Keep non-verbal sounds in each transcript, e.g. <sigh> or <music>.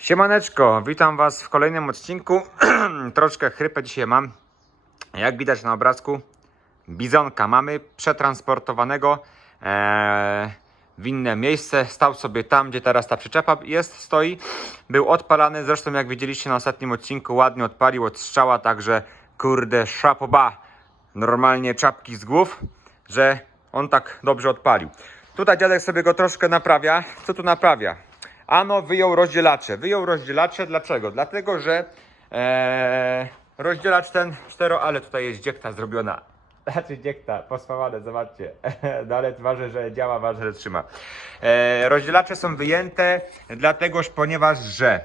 Siemaneczko, witam Was w kolejnym odcinku. <clears throat> Troszkę chrypę dzisiaj mam. Jak widać na obrazku, bizonka mamy przetransportowanego eee, w inne miejsce. Stał sobie tam, gdzie teraz ta przyczepa jest, stoi. Był odpalany, zresztą jak widzieliście na ostatnim odcinku, ładnie odpalił od strzała, także kurde, szapoba. Normalnie czapki z głów, że on tak dobrze odpalił. Tutaj dziadek sobie go troszkę naprawia. Co tu naprawia? Ano wyjął rozdzielacze. Wyjął rozdzielacze. Dlaczego? Dlatego, że e, rozdzielacz ten cztero, ale tutaj jest dziekta zrobiona. <laughs> Znaczy dziekta, pospawane, zobaczcie. <laughs> No ale ważne, że działa, ważne, że trzyma. E, rozdzielacze są wyjęte, dlategoż, ponieważ, że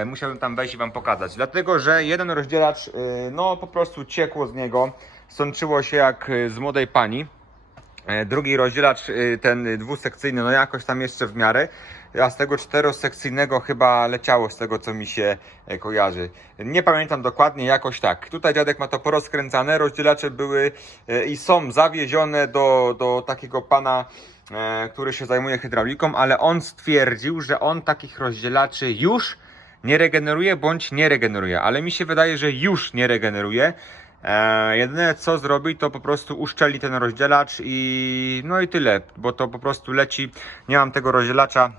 e, musiałbym tam wejść i wam pokazać. Dlatego, że jeden rozdzielacz, e, no po prostu ciekło z niego, sączyło się jak e, z młodej pani. E, Drugi rozdzielacz, y, ten dwusekcyjny, no jakoś tam jeszcze w miarę, a z tego czterosekcyjnego chyba leciało z tego, co mi się e, kojarzy. Nie pamiętam dokładnie, jakoś tak. Tutaj dziadek ma to porozkręcane, rozdzielacze były e, i są zawiezione do, do takiego pana, e, który się zajmuje hydrauliką, ale on stwierdził, że on takich rozdzielaczy już nie regeneruje bądź nie regeneruje, ale mi się wydaje, że już nie regeneruje. E, jedyne co zrobi, to po prostu uszczeli ten rozdzielacz i no i tyle, bo to po prostu leci. Nie mam tego rozdzielacza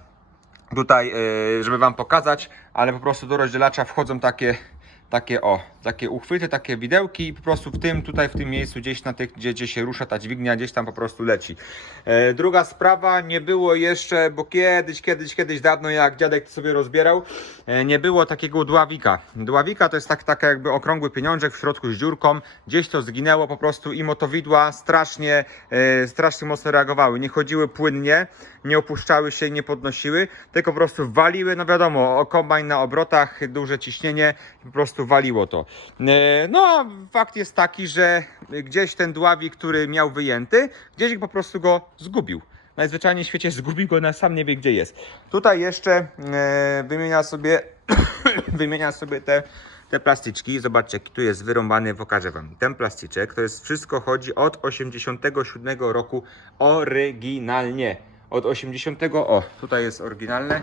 tutaj, e, żeby wam pokazać, ale po prostu do rozdzielacza wchodzą takie, takie o, takie uchwyty, takie widełki i po prostu w tym, tutaj w tym miejscu, gdzieś na tych, gdzie, gdzie się rusza ta dźwignia, gdzieś tam po prostu leci. E, druga sprawa, nie było jeszcze, bo kiedyś, kiedyś, kiedyś dawno jak dziadek sobie rozbierał, e, nie było takiego dławika. Dławika to jest tak, taka jakby okrągły pieniążek w środku z dziurką, gdzieś to zginęło po prostu i motowidła strasznie, e, strasznie mocno reagowały. Nie chodziły płynnie, nie opuszczały się, nie podnosiły, tylko po prostu waliły, no wiadomo, kombajn na obrotach, duże ciśnienie, po prostu waliło to. E, No a fakt jest taki, że gdzieś ten dławik, który miał wyjęty, gdzieś po prostu go zgubił. Najzwyczajniej w świecie zgubił go, na sam nie wie gdzie jest. Tutaj jeszcze e, wymienia sobie, <coughs> wymienia sobie te, te plastyczki. Zobaczcie, jaki tu jest wyrąbany, pokażę wam. Ten plastyczek, to jest wszystko chodzi od 87 roku oryginalnie. Od 80, o, tutaj jest oryginalne,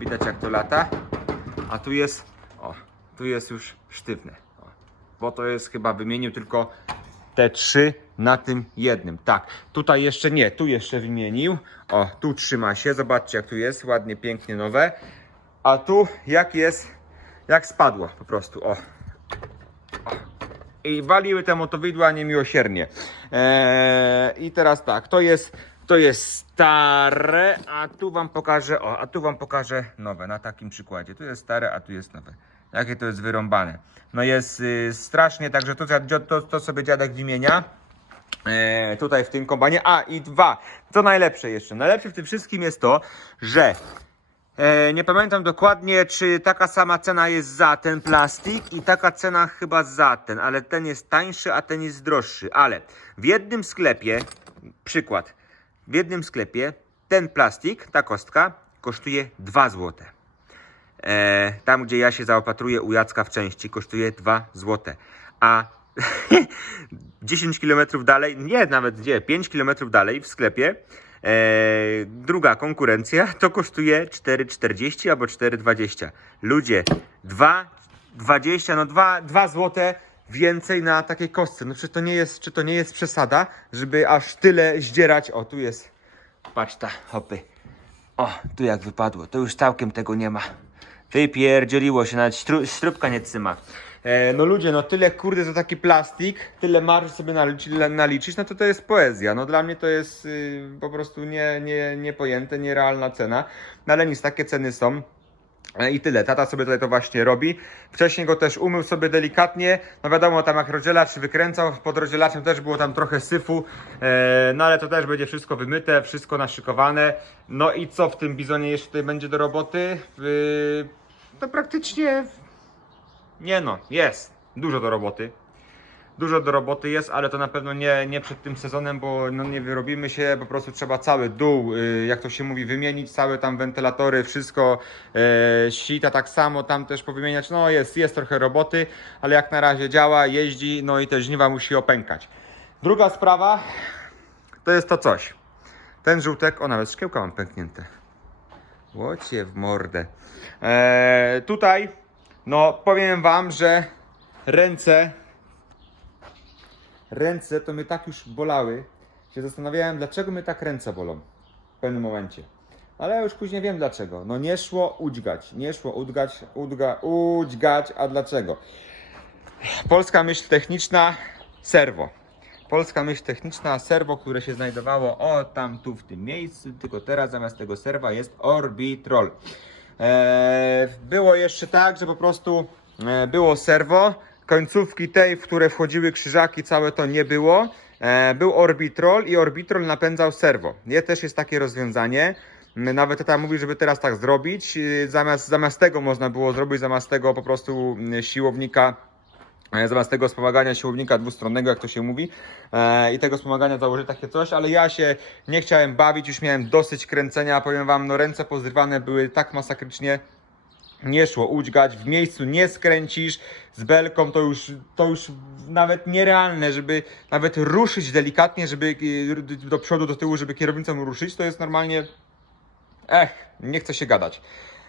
widać jak to lata, a tu jest, tu jest już sztywne, bo to jest chyba wymienił tylko te trzy na tym jednym. Tak, tutaj jeszcze nie, tu jeszcze wymienił. O, tu trzyma się, zobaczcie jak tu jest, ładnie, pięknie, nowe. A tu jak jest, jak spadło po prostu, o. I waliły te motowidła niemiłosiernie. Eee, I teraz tak, to jest, to jest stare, a tu wam pokażę, o, a tu wam pokażę nowe, na takim przykładzie. Tu jest stare, a tu jest nowe. Jakie to jest wyrąbane. No jest y, strasznie, także to, to, to sobie dziadek wymienia. E, tutaj w tym kombanie. A i dwa, co najlepsze jeszcze. Najlepsze w tym wszystkim jest to, że e, nie pamiętam dokładnie, czy taka sama cena jest za ten plastik i taka cena chyba za ten, ale ten jest tańszy, a ten jest droższy. Ale w jednym sklepie, przykład, w jednym sklepie ten plastik, ta kostka kosztuje 2 złote. E, tam, gdzie ja się zaopatruję u Jacka w części, kosztuje 2 złote. A <laughs> 10 km dalej, nie, nawet nie, 5 km dalej w sklepie, e, druga konkurencja to kosztuje 4,40 albo 4,20. Ludzie, 2,20, no 2, 2 złote więcej na takiej kostce. No czy to nie jest, czy to nie jest przesada, żeby aż tyle zdzierać? O, tu jest, patrz ta, hopy. O, tu jak wypadło, to już całkiem tego nie ma. Wypierdzieliło się, nawet śru- śrubka nie trzyma. E, no ludzie, no tyle kurde za taki plastik, tyle marży sobie naliczyć, naliczyć, no to to jest poezja. No dla mnie to jest y, po prostu nie, nie, niepojęte, nierealna cena. No ale nic, takie ceny są. E, I tyle. Tata sobie tutaj to właśnie robi. Wcześniej go też umył sobie delikatnie. No wiadomo, tam jak rozdzielacz wykręcał, pod rozdzielaczem też było tam trochę syfu. E, no ale to też będzie wszystko wymyte, wszystko naszykowane. No i co w tym bizonie jeszcze tutaj będzie do roboty? To praktycznie nie no, jest. Dużo do roboty. Dużo do roboty jest, ale to na pewno nie, nie przed tym sezonem, bo no nie wyrobimy się, po prostu trzeba cały dół, y, jak to się mówi, wymienić, całe tam wentylatory, wszystko, e, sita tak samo, tam też powymieniać, no jest, jest trochę roboty, ale jak na razie działa, jeździ, no i te żniwa musi opękać. Druga sprawa, to jest to coś. Ten żółtek, o nawet szkiełka mam pęknięte. Łocie w mordę. E, tutaj, no powiem wam, że ręce, ręce to mnie tak już bolały, się zastanawiałem, dlaczego mnie tak ręce bolą w pewnym momencie. Ale ja już później wiem dlaczego. No nie szło udźgać, nie szło udgać, udga, udźgać, a dlaczego? Polska myśl techniczna, serwo. Polska myśl techniczna, serwo, które się znajdowało o tam tu w tym miejscu, tylko teraz zamiast tego serwa jest Orbitrol. Eee, było jeszcze tak, że po prostu e, było serwo, końcówki tej, w które wchodziły krzyżaki, całe to nie było. E, był Orbitrol i Orbitrol napędzał serwo. Nie też jest takie rozwiązanie. Nawet tata mówi, żeby teraz tak zrobić. Y, Zamiast, zamiast tego można było zrobić, zamiast tego po prostu siłownika e, zamiast tego wspomagania siłownika dwustronnego, jak to się mówi, e, i tego wspomagania założyć takie coś, ale ja się nie chciałem bawić, już miałem dosyć kręcenia, powiem wam, no ręce pozrywane były tak masakrycznie, nie szło udźgać, w miejscu nie skręcisz, z belką to już, to już nawet nierealne, żeby nawet ruszyć delikatnie, żeby e, do przodu, do tyłu, żeby kierownicą ruszyć, to jest normalnie Ech, nie chce się gadać.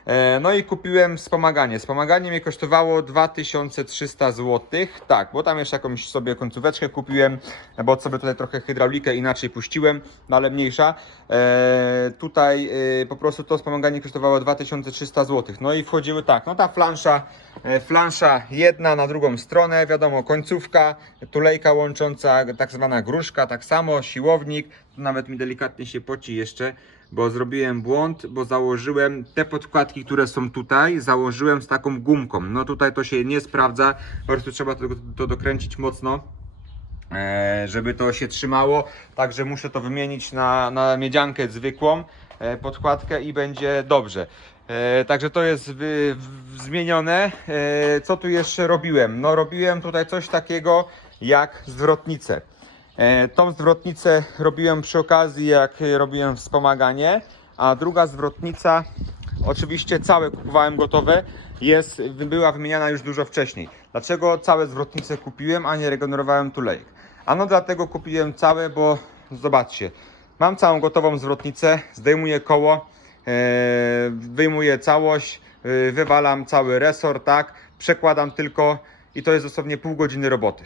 E, No i kupiłem wspomaganie. Wspomaganie mnie kosztowało 2300 zł. Tak, bo tam jeszcze jakąś sobie końcóweczkę kupiłem, bo sobie tutaj trochę hydraulikę inaczej puściłem, no ale mniejsza. E, tutaj e, po prostu to wspomaganie kosztowało 2300 zł. No i wchodziły tak, no ta flansza, flansza jedna na drugą stronę, wiadomo, końcówka, tulejka łącząca, tak zwana gruszka, tak samo, siłownik, nawet mi delikatnie się poci jeszcze bo zrobiłem błąd, bo założyłem te podkładki, które są tutaj, założyłem z taką gumką. No tutaj to się nie sprawdza, po prostu trzeba to, to dokręcić mocno. e, Żeby to się trzymało, także muszę to wymienić na, na miedziankę zwykłą e, podkładkę i będzie dobrze. E, Także to jest wy, w, zmienione. Co tu jeszcze robiłem? No robiłem tutaj coś takiego jak zwrotnicę. E, Tą zwrotnicę robiłem przy okazji, jak robiłem wspomaganie, a druga zwrotnica, oczywiście całe kupowałem gotowe, jest, była wymieniana już dużo wcześniej. Dlaczego całe zwrotnice kupiłem, a nie regenerowałem tulejek? Ano dlatego kupiłem całe, bo zobaczcie, mam całą gotową zwrotnicę, zdejmuję koło, e, wyjmuję całość, e, wywalam cały resort, tak, przekładam tylko i to jest dosłownie pół godziny roboty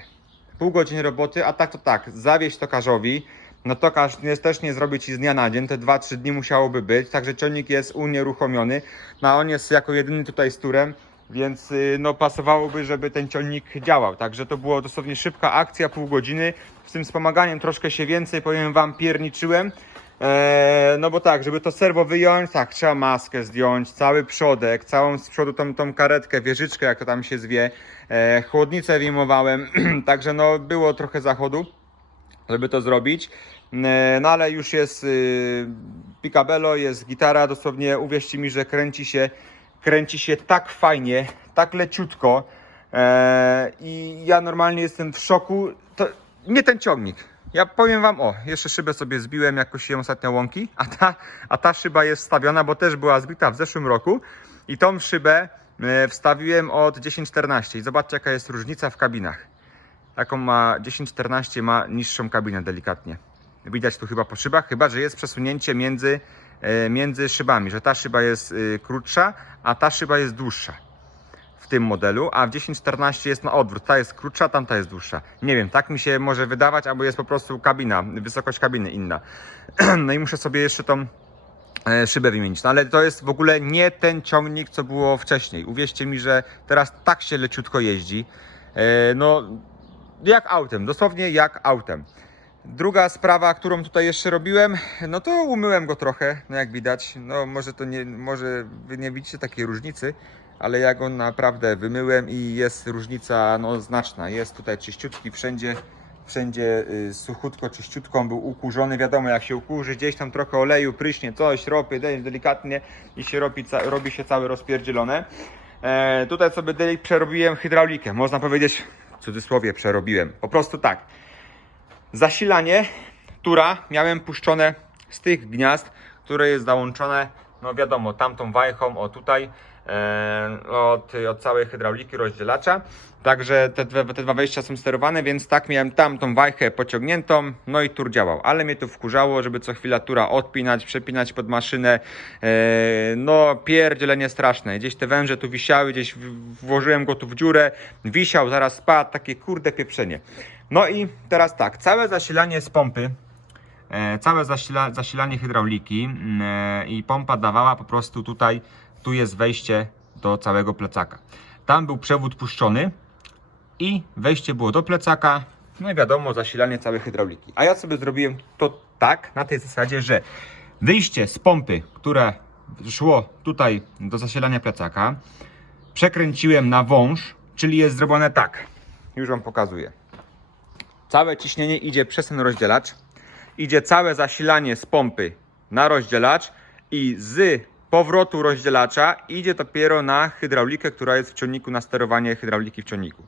pół godziny roboty, a tak to tak, zawieźć tokarzowi, no tokarz też nie zrobi ci z dnia na dzień, te 2-3 dni musiałoby być, także ciągnik jest unieruchomiony, no a on jest jako jedyny tutaj z turem, więc y, no pasowałoby, żeby ten ciągnik działał, także to było dosłownie szybka akcja, pół godziny, z tym wspomaganiem troszkę się więcej, powiem wam, pierniczyłem, Eee, no bo tak, żeby to serwo wyjąć, tak, trzeba maskę zdjąć, cały przodek, całą z przodu tą, tą karetkę, wieżyczkę, jak to tam się zwie, eee, chłodnicę wyjmowałem, <clears throat> także no było trochę zachodu, żeby to zrobić. Eee, No ale już jest yy, picabello, jest gitara, dosłownie uwierzcie mi, że kręci się, kręci się tak fajnie, tak leciutko. Eee, i ja normalnie jestem w szoku, to nie ten ciągnik, ja powiem wam, o, jeszcze szybę sobie zbiłem, jakoś ją ostatnio łąki, a ta, a ta szyba jest stawiona, bo też była zbita w zeszłym roku i tą szybę e, wstawiłem od 10-14 i zobaczcie jaka jest różnica w kabinach. Taką ma 10-14 ma niższą kabinę delikatnie. Widać tu chyba po szybach, chyba że jest przesunięcie między, e, między szybami, że ta szyba jest y, krótsza, a ta szyba jest dłuższa tym modelu, a w 1014 jest na odwrót. Ta jest krótsza, tamta jest dłuższa. Nie wiem, tak mi się może wydawać, albo jest po prostu kabina, wysokość kabiny inna. <clears throat> No i muszę sobie jeszcze tą e, szybę wymienić. No ale to jest w ogóle nie ten ciągnik, co było wcześniej. Uwierzcie mi, że teraz tak się leciutko jeździ. E, No, jak autem, dosłownie jak autem. Druga sprawa, którą tutaj jeszcze robiłem, no to umyłem go trochę, no jak widać. No może to nie, może wy nie widzicie takiej różnicy, ale ja go naprawdę wymyłem i jest różnica no, znaczna. Jest tutaj czyściutki wszędzie, wszędzie y, suchutko, czyściutko, on był ukurzony. Wiadomo, jak się ukurzy, gdzieś tam trochę oleju, pryśnie, coś, ropy, delikatnie i się robi, robi się całe rozpierdzielone. E, tutaj sobie delik przerobiłem hydraulikę, można powiedzieć w cudzysłowie przerobiłem. Po prostu tak. Zasilanie tura miałem puszczone z tych gniazd, które jest załączone no wiadomo, tamtą wajchą, o tutaj, od, od całej hydrauliki rozdzielacza. Także te, te dwa wejścia są sterowane, więc tak miałem tam tą wajchę pociągniętą, no i tur działał. Ale mnie to wkurzało, żeby co chwila tura odpinać, przepinać pod maszynę. E, no pierdzielenie straszne. Gdzieś te węże tu wisiały, gdzieś włożyłem go tu w dziurę, wisiał, zaraz spadł, takie kurde pieprzenie. No i teraz tak, całe zasilanie z pompy, e, całe zasila, zasilanie hydrauliki mm, e, i pompa dawała po prostu tutaj, tu jest wejście do całego plecaka. Tam był przewód puszczony i wejście było do plecaka, no i wiadomo, zasilanie całej hydrauliki. A ja sobie zrobiłem to tak, na tej zasadzie, że wyjście z pompy, które szło tutaj do zasilania plecaka, przekręciłem na wąż, czyli jest zrobione tak. Już Wam pokazuję. Całe ciśnienie idzie przez ten rozdzielacz, idzie całe zasilanie z pompy na rozdzielacz i z powrotu rozdzielacza idzie dopiero na hydraulikę, która jest w ciągniku, na sterowanie hydrauliki w ciągniku.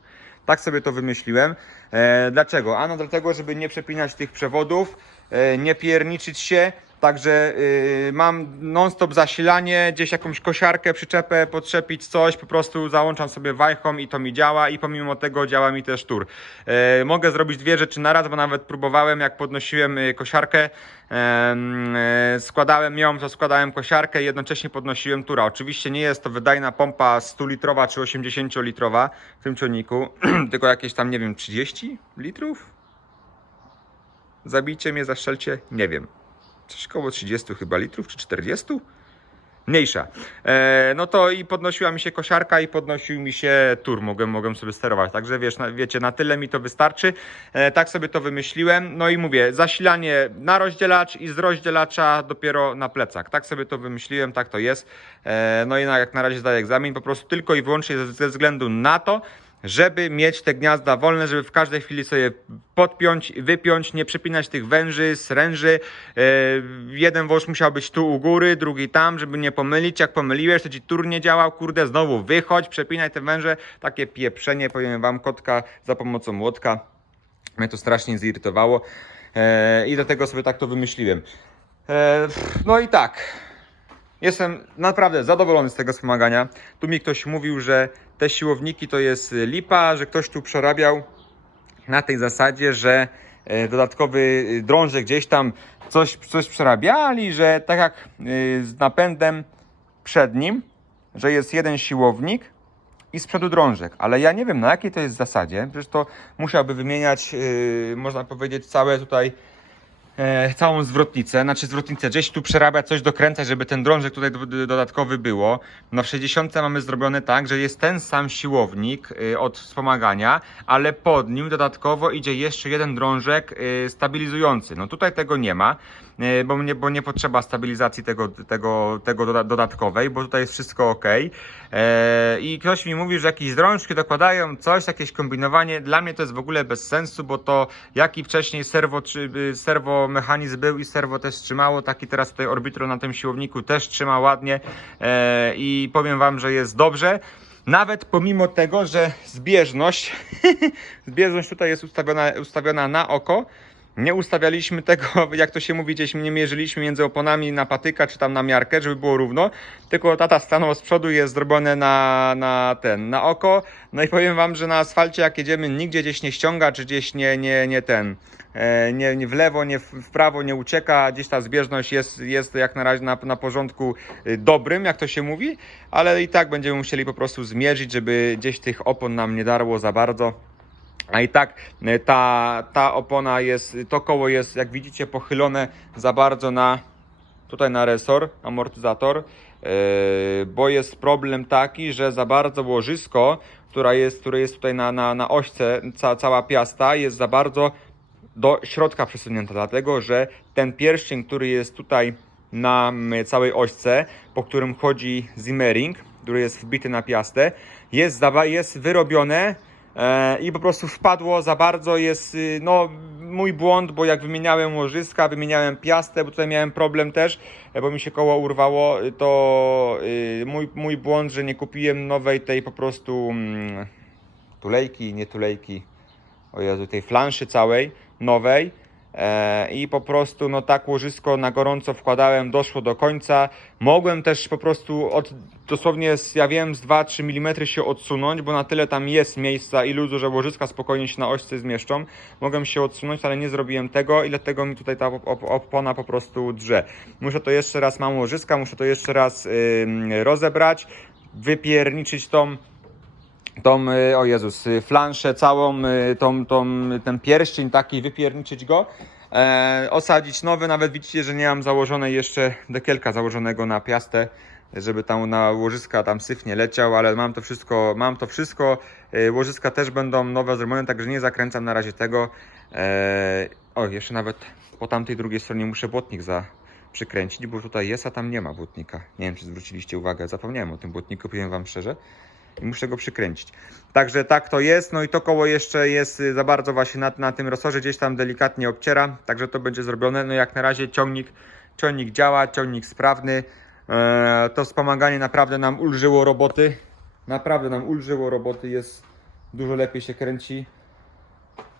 Tak sobie to wymyśliłem. E, dlaczego? Ano dlatego, żeby nie przepinać tych przewodów, e, nie pierniczyć się. Także y, mam non-stop zasilanie, gdzieś jakąś kosiarkę, przyczepę, potrzepić coś, po prostu załączam sobie wajchą i to mi działa i pomimo tego działa mi też tur. E, mogę zrobić dwie rzeczy naraz, bo nawet próbowałem, jak podnosiłem y, kosiarkę, e, składałem ją, to składałem kosiarkę i jednocześnie podnosiłem tura. Oczywiście nie jest to wydajna pompa 100-litrowa czy 80-litrowa w tym ciągniku, <clears throat> tylko jakieś tam, nie wiem, 30 litrów? Zabijcie mnie, zaszczelcie, nie wiem coś koło 30 chyba litrów, czy 40? Mniejsza. E, no to i podnosiła mi się kosiarka i podnosił mi się tur, mogłem, mogłem sobie sterować. Także wiesz, na, wiecie, na tyle mi to wystarczy. E, tak sobie to wymyśliłem. No i mówię, zasilanie na rozdzielacz i z rozdzielacza dopiero na plecak. Tak sobie to wymyśliłem, tak to jest. E, no i na, jak na razie zdaję egzamin, po prostu tylko i wyłącznie ze, ze względu na to, żeby mieć te gniazda wolne, żeby w każdej chwili sobie podpiąć, wypiąć, nie przypinać tych węży, sręży. E, jeden wąż musiał być tu u góry, drugi tam, żeby nie pomylić. Jak pomyliłeś, to ci tur nie działał, kurde, znowu wychodź, przepinaj te węże. Takie pieprzenie, powiem wam, kotka za pomocą młotka. Mnie to strasznie zirytowało e, i do tego sobie tak to wymyśliłem. E, no i tak. Jestem naprawdę zadowolony z tego wspomagania. Tu mi ktoś mówił, że te siłowniki to jest lipa, że ktoś tu przerabiał na tej zasadzie, że e, dodatkowy e, drążek gdzieś tam coś, coś przerabiali, że tak jak e, z napędem przednim, że jest jeden siłownik i z przodu drążek, ale ja nie wiem na jakiej to jest zasadzie, przecież to musiałby wymieniać, można powiedzieć, całe tutaj e, całą zwrotnicę, znaczy zwrotnicę, gdzieś tu przerabia coś, dokręcać, żeby ten drążek tutaj do, do, dodatkowy było. No w 60 mamy zrobione tak, że jest ten sam siłownik y, od wspomagania, ale pod nim dodatkowo idzie jeszcze jeden drążek y, stabilizujący. No tutaj tego nie ma, bo nie, bo nie potrzeba stabilizacji tego, tego, tego doda dodatkowej, bo tutaj jest wszystko ok. E, I ktoś mi mówi, że jakieś drążki dokładają, coś, jakieś kombinowanie. Dla mnie to jest w ogóle bez sensu, bo to jaki wcześniej serwo, y, serwo mechanizm był i serwo też trzymało, taki teraz tutaj orbitro na tym siłowniku też trzyma ładnie e, i powiem Wam, że jest dobrze. Nawet pomimo tego, że zbieżność, <laughs> zbieżność tutaj jest ustawiona, ustawiona na oko, nie ustawialiśmy tego, <laughs> jak to się mówi, gdzieś nie mierzyliśmy między oponami na patyka czy tam na miarkę, żeby było równo, tylko tata stanął z przodu jest zrobione na, na ten, na oko. No i powiem wam, że na asfalcie jak jedziemy nigdzie gdzieś nie ściąga, czy gdzieś nie, nie, nie ten, e, nie, nie w lewo, nie w, w prawo nie ucieka, gdzieś ta zbieżność jest, jest jak na razie na, na porządku y, dobrym, jak to się mówi, ale i tak będziemy musieli po prostu zmierzyć, żeby gdzieś tych opon nam nie darło za bardzo. A i tak e, ta, ta opona jest, to koło jest, jak widzicie, pochylone za bardzo na tutaj na resor, amortyzator, yy, bo jest problem taki, że za bardzo łożysko, która jest, które jest tutaj na, na, na ośce, ca, cała piasta jest za bardzo do środka przesunięta, dlatego że ten pierścień, który jest tutaj na całej ośce, po którym chodzi zimmering, który jest wbity na piastę, jest, jest wyrobione e, i po prostu wpadło za bardzo. Jest y, no, mój błąd, bo jak wymieniałem łożyska, wymieniałem piastę, bo tutaj miałem problem też, e, bo mi się koło urwało, y, to y, mój, mój błąd, że nie kupiłem nowej tej po prostu mm, tulejki, nie tulejki, o Jezu, tej flanszy całej, nowej. E, I po prostu no tak łożysko na gorąco wkładałem, doszło do końca. Mogłem też po prostu od dosłownie z, ja wiem z 2-3 mm się odsunąć, bo na tyle tam jest miejsca i luzu, że łożyska spokojnie się na ośce zmieszczą. Mogłem się odsunąć, ale nie zrobiłem tego i dlatego mi tutaj ta op- op- opona po prostu drze. Muszę to jeszcze raz, mam łożyska, muszę to jeszcze raz ym, rozebrać, wypierniczyć tą tą, y, o Jezus, y, flanszę całą, y, tą, tą, ten pierścień taki, wypierniczyć go, e, osadzić nowy, nawet widzicie, że nie mam założonej jeszcze dekielka założonego na piastę, żeby tam na łożyska tam syf nie leciał, ale mam to wszystko, mam to wszystko, y, łożyska też będą nowe zrobione, także nie zakręcam na razie tego. E, o, jeszcze nawet po tamtej drugiej stronie muszę błotnik za przykręcić, bo tutaj jest, a tam nie ma błotnika. Nie wiem, czy zwróciliście uwagę, zapomniałem o tym błotniku, powiem wam szczerze i muszę go przykręcić. Także tak to jest, no i to koło jeszcze jest y, za bardzo właśnie na, na tym rosorze, gdzieś tam delikatnie obciera, także to będzie zrobione. No jak na razie ciągnik, ciągnik działa, ciągnik sprawny. Eee, to wspomaganie naprawdę nam ulżyło roboty. Naprawdę nam ulżyło roboty, jest dużo lepiej się kręci.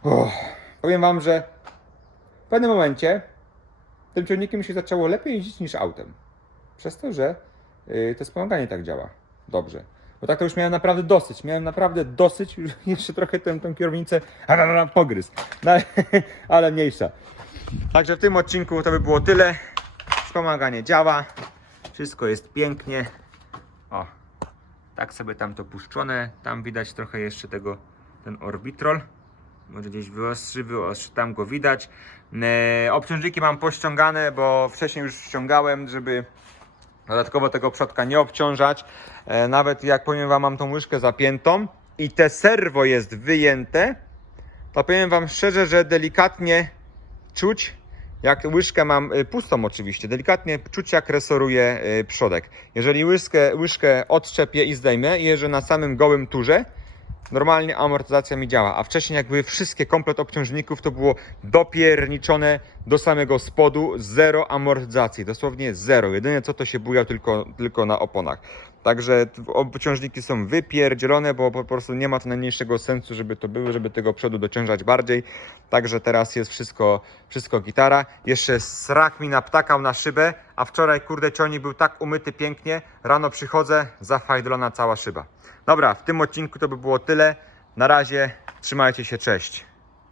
Uff. Powiem wam, że w pewnym momencie tym ciągnikiem się zaczęło lepiej jeździć niż autem. Przez to, że y, to wspomaganie tak działa dobrze. Bo tak to już miałem naprawdę dosyć. Miałem naprawdę dosyć, już <laughs> jeszcze trochę tę, tę kierownicę pogryzł. No, <laughs> ale, mniejsza. Także w tym odcinku to by było tyle. Wspomaganie działa. Wszystko jest pięknie. O, tak sobie tam to puszczone. Tam widać trochę jeszcze tego, ten orbitrol. Może gdzieś wyostrzy, wyostrzy, tam go widać. E, obciążniki mam pościągane, bo wcześniej już ściągałem, żeby dodatkowo tego przodka nie obciążać. E, nawet jak powiem Wam, mam tą łyżkę zapiętą i te serwo jest wyjęte, to powiem Wam szczerze, że delikatnie czuć, jak łyżkę mam y, pustą oczywiście, delikatnie czuć jak resoruje y, przodek. Jeżeli łyżkę, łyżkę odczepię i zdejmę i jeżeli na samym gołym turze, normalnie amortyzacja mi działa, a wcześniej jak były wszystkie komplet obciążników, to było dopierniczone do samego spodu, zero amortyzacji, dosłownie zero. Jedyne co to się bujał tylko, tylko na oponach. Także obciążniki są wypierdzielone, bo po prostu nie ma to najmniejszego sensu, żeby to były, żeby tego przodu dociążać bardziej. Także teraz jest wszystko, wszystko gitara. Jeszcze srak mi naptakał na szybę, a wczoraj kurde ciągnik był tak umyty pięknie. Rano przychodzę, zafajdlona cała szyba. Dobra, w tym odcinku to by było tyle. Na razie, trzymajcie się, cześć.